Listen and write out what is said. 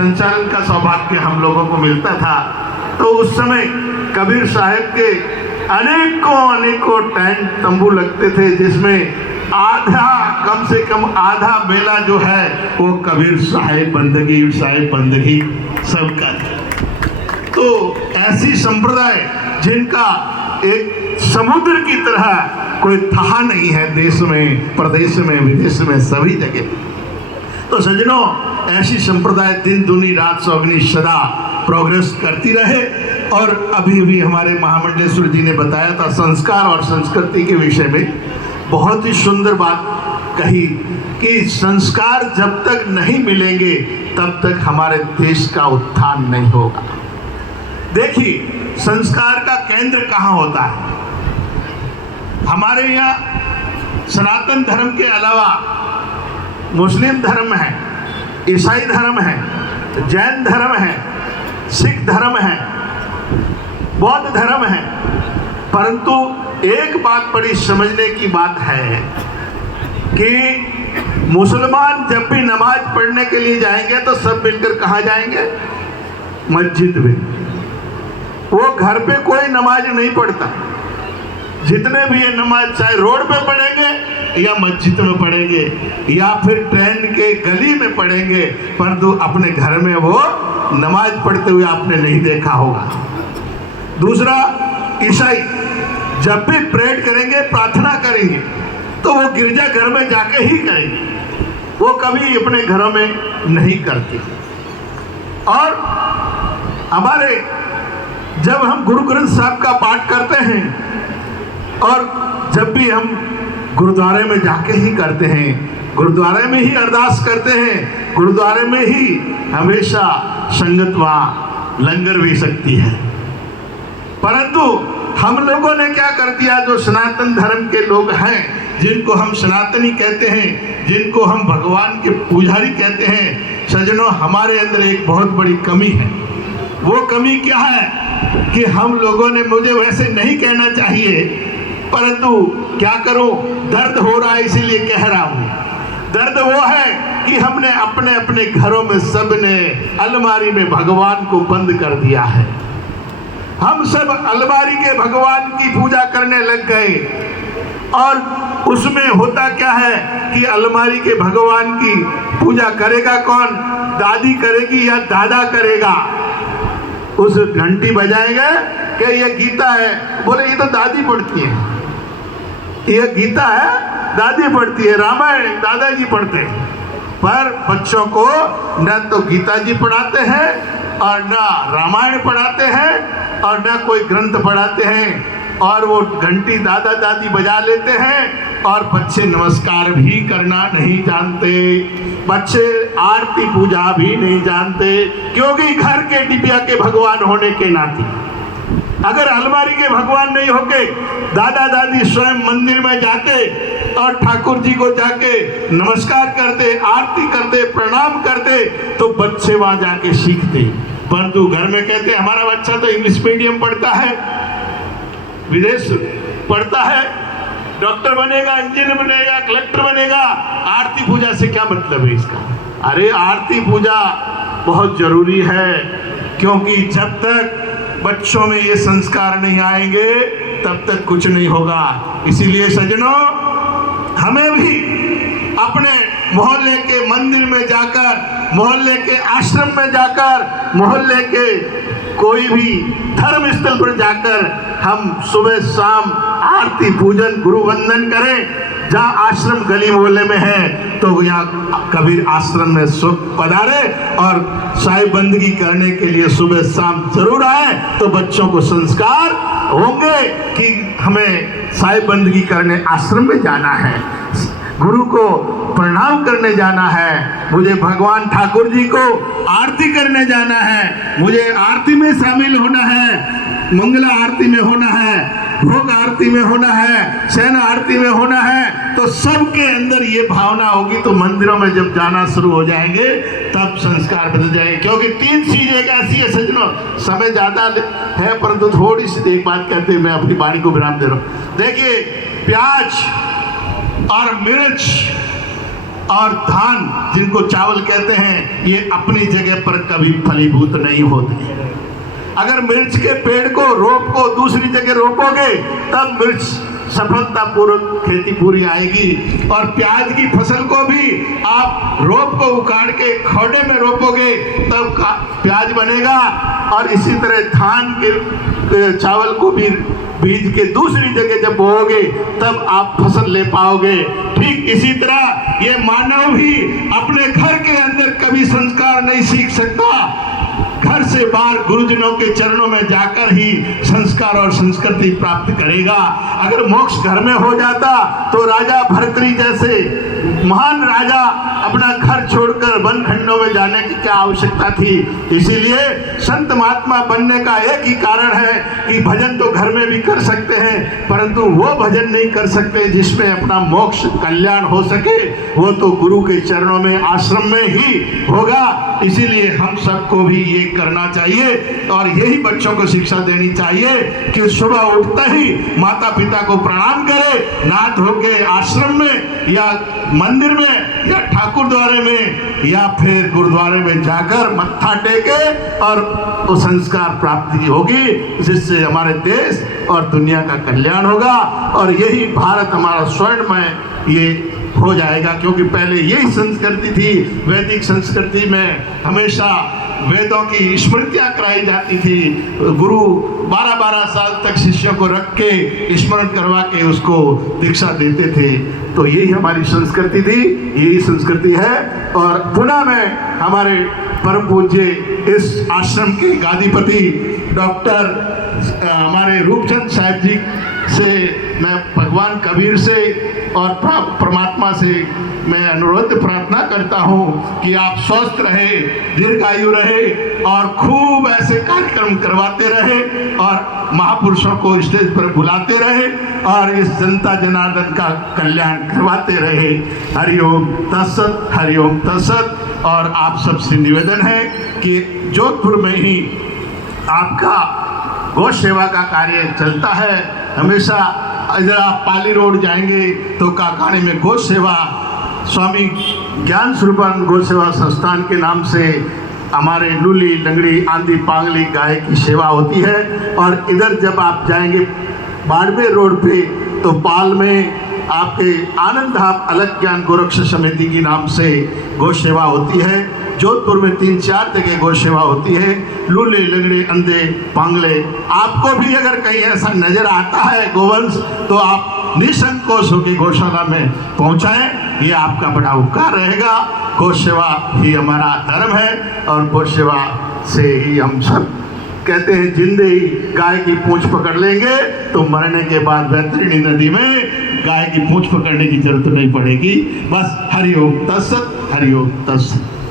संचालन का सौभाग्य हम लोगों को मिलता था, तो उस समय कबीर साहब के अनेकों टेंट तंबू लगते थे, जिसमें आधा, कम से कम आधा बेला जो है वो कबीर साहिब बंदगी सबका था। तो ऐसी संप्रदाय जिनका एक समुद्र की तरह कोई था नहीं है, देश में, प्रदेश में, विदेश में, सभी जगह। तो सज्जनों, ऐसी संप्रदाय दिन दुनी रात सौगनी सदा प्रोग्रेस करती रहे। और अभी भी हमारे महामंडलेश्वर जी ने बताया था संस्कार और संस्कृति के विषय में बहुत ही सुंदर बात कही कि संस्कार जब तक नहीं मिलेंगे तब तक हमारे देश का उत्थान नहीं होगा। देखिए, संस्कार का केंद्र कहाँ होता है? हमारे यहाँ सनातन धर्म के अलावा मुस्लिम धर्म है, ईसाई धर्म है, जैन धर्म है, सिख धर्म है, बौद्ध धर्म है। परंतु एक बात बड़ी समझने की बात है कि मुसलमान जब भी नमाज पढ़ने के लिए जाएंगे तो सब मिलकर कहाँ जाएंगे? मस्जिद में। वो घर पे कोई नमाज नहीं पढ़ता। जितने भी ये नमाज चाहे रोड पे पढ़ेंगे या मस्जिद में पढ़ेंगे या फिर ट्रेन के गली में पढ़ेंगे, परंतु अपने घर में वो नमाज पढ़ते हुए आपने नहीं देखा होगा। दूसरा, ईसाई जब भी प्रेयर करेंगे, प्रार्थना करेंगे, तो वो गिरजा घर में जाके ही करेंगे, वो कभी अपने घरों में नहीं करते। और हमारे जब हम गुरु ग्रंथ साहब का पाठ करते हैं और जब भी हम गुरुद्वारे में जाके ही करते हैं, गुरुद्वारे में ही अरदास करते हैं, गुरुद्वारे में ही हमेशा संगत व लंगर भी सकती है। परंतु हम लोगों ने क्या कर दिया, जो सनातन धर्म के लोग हैं, जिनको हम सनातनी कहते हैं, जिनको हम भगवान के पुजारी कहते हैं, सज्जनों, हमारे अंदर एक बहुत बड़ी कमी है। वो कमी क्या है कि हम लोगों ने, मुझे वैसे नहीं कहना चाहिए, परंतु क्या करूं, दर्द हो रहा है इसीलिए कह रहा हूं। दर्द वो है कि हमने अपने अपने घरों में सबने अलमारी में भगवान को बंद कर दिया है। हम सब अलमारी के भगवान की पूजा करने लग गए। और उसमें होता क्या है कि अलमारी के भगवान की पूजा करेगा कौन? दादी करेगी या दादा करेगा? उस घंटी बजाएंगे कि ये गीता है, बोले ये तो दादी पढ़ती है, ये गीता है दादी पढ़ती है, रामायण दादाजी पढ़ते हैं। पर बच्चों को न तो गीता जी पढ़ाते हैं और न रामायण पढ़ाते हैं और न कोई ग्रंथ पढ़ाते हैं, और वो घंटी दादा दादी बजा लेते हैं और बच्चे नमस्कार भी करना नहीं जानते, बच्चे आरती पूजा भी नहीं जानते, क्योंकि घर के डिबिया के भगवान होने के नाते। अगर अलमारी के भगवान नहीं होके दादा दादी स्वयं मंदिर में जाते और ठाकुर जी को जाके नमस्कार करते, आरती करते, प्रणाम करते, तो बच्चे वहां जाके सीखते। परंतु घर में कहते हमारा बच्चा तो इंग्लिश मीडियम पढ़ता है, विदेश पढ़ता है, डॉक्टर बनेगा, इंजीनियर बनेगा, कलेक्टर बनेगा, आरती पूजा से क्या मतलब है इसका? अरे आरती पूजा बहुत जरूरी है, क्योंकि जब तक बच्चों में ये संस्कार नहीं आएंगे तब तक कुछ नहीं होगा। इसीलिए सज्जनों, हमें भी अपने मोहल्ले के मंदिर में जाकर, मोहल्ले के आश्रम में जाकर, मोहल्ले के कोई भी धर्म स्थल पर जाकर हम सुबह शाम आरती पूजन गुरु वंदन करें। जहाँ आश्रम गली मोहल्ले में है तो यहाँ कबीर आश्रम में पधारे और साहिब बंदगी करने के लिए सुबह शाम जरूर आए, तो बच्चों को संस्कार होंगे कि हमें साहिब बंदगी करने आश्रम में जाना है, गुरु को प्रणाम करने जाना है, मुझे भगवान ठाकुर जी को आरती करने जाना है, मुझे आरती में शामिल होना है, मंगला आरती में होना है, भोग आरती में होना है, शयन आरती में होना है। तो सबके अंदर ये भावना होगी तो मंदिरों में जब जाना शुरू हो जाएंगे तब संस्कार बदल जाएंगे। क्योंकि 3 चीजें एक ऐसी है सज्जनों, समय ज्यादा है परंतु थोड़ी सी एक बात कहते मैं अपनी वाणी को विराम दे रहा हूँ। देखिए, प्याज और मिर्च और धान जिनको चावल कहते हैं, ये अपनी जगह पर कभी फलीभूत नहीं होते। अगर मिर्च के पेड़ को रोपो दूसरी जगह रोपोगे तब मिर्च सफलतापूर्वक खेती पूरी आएगी। और प्याज की फसल को भी आप रोप को उखाड़ के खौडे में रोपोगे तब प्याज बनेगा। और इसी तरह धान के चावल को भी बीज के दूसरी जगह जब बोओगे तब आप फसल ले पाओगे। ठीक इसी तरह ये मानव भी अपने घर के अंदर कभी संस्कार नहीं सीख सकता, घर से बाहर गुरुजनों के चरणों में जाकर ही संस्कार और संस्कृति प्राप्त करेगा। अगर मोक्ष घर में हो जाता तो राजा भर्तृहरि जैसे महान राजा अपना घर छोड़कर वन खंडों में जाने की क्या आवश्यकता थी। इसीलिए संत महात्मा बनने का एक ही कारण है कि भजन तो घर में भी कर सकते हैं, परंतु वो भजन नहीं कर सकते जिसमें अपना मोक्ष कल्याण हो सके, वो तो गुरु के चरणों में आश्रम में ही होगा। इसीलिए हम सबको भी ये करना चाहिए और यही बच्चों को शिक्षा देनी चाहिए कि सुबह उठते ही माता पिता को प्रणाम करे, नहा धो के आश्रम में या मंदिर में या ठाकुर द्वारे में या फिर गुरुद्वारे में जाकर मत्था टेके और तो संस्कार प्राप्ति होगी, जिससे हमारे देश और दुनिया का कल्याण होगा। और यही भारत हमारा स्वर्णमय ये हो जाएगा, क्योंकि पहले यही संस्कृति थी। वैदिक संस्कृति में हमेशा वेदों की स्मृतियाँ कराई जाती थी। गुरु 12-12 साल तक शिष्यों को रख के स्मरण करवा के उसको दीक्षा देते थे। तो यही हमारी संस्कृति थी, यही संस्कृति है। और पुनः मैं हमारे परम पूज्य इस आश्रम के गादीपति डॉक्टर हमारे रूपचंद साहब जी से, मैं भगवान कबीर से और परमात्मा से मैं अनुरोध प्रार्थना करता हूँ कि आप स्वस्थ रहे, दीर्घायु रहे और खूब ऐसे कार्यक्रम करवाते रहे और महापुरुषों को स्टेज पर बुलाते रहे और इस जनता जनार्दन का कल्याण करवाते रहे। हरिओम तत्सत, हरिओम तत्सत। और आप सबसे निवेदन है कि जोधपुर में ही आपका गौ सेवा का कार्य चलता है हमेशा। इधर आप पाली रोड जाएंगे तो काकानी में गौ सेवा स्वामी ज्ञान स्वरूपानंद गौ सेवा संस्थान के नाम से हमारे लूली, लंगड़ी, आंधी, पांगली गाय की सेवा होती है। और इधर जब आप जाएंगे बाड़मेर रोड पे तो पाल में आपके आनंद धाम अलग ज्ञान गोरक्ष समिति के नाम से गौ सेवा होती है। जोधपुर में 3-4 जगह गौ सेवा होती है, लूले, लंगड़े, अंधे, पांगले। आपको भी अगर कहीं ऐसा नजर आता है गोवंश तो आप निसंकोच होकर गौशाला में पहुंचाएं, ये आपका बड़ा उपकार रहेगा। गौ सेवा ही हमारा धर्म है और गौ सेवा से ही हम सब कहते हैं जिंदे ही गाय की पूंछ पकड़ लेंगे तो मरने के बाद बैतरणी नदी में गाय की पूंछ पकड़ने की जरूरत नहीं पड़ेगी। बस हरिओम तत्सत, हरिओम तत्सत।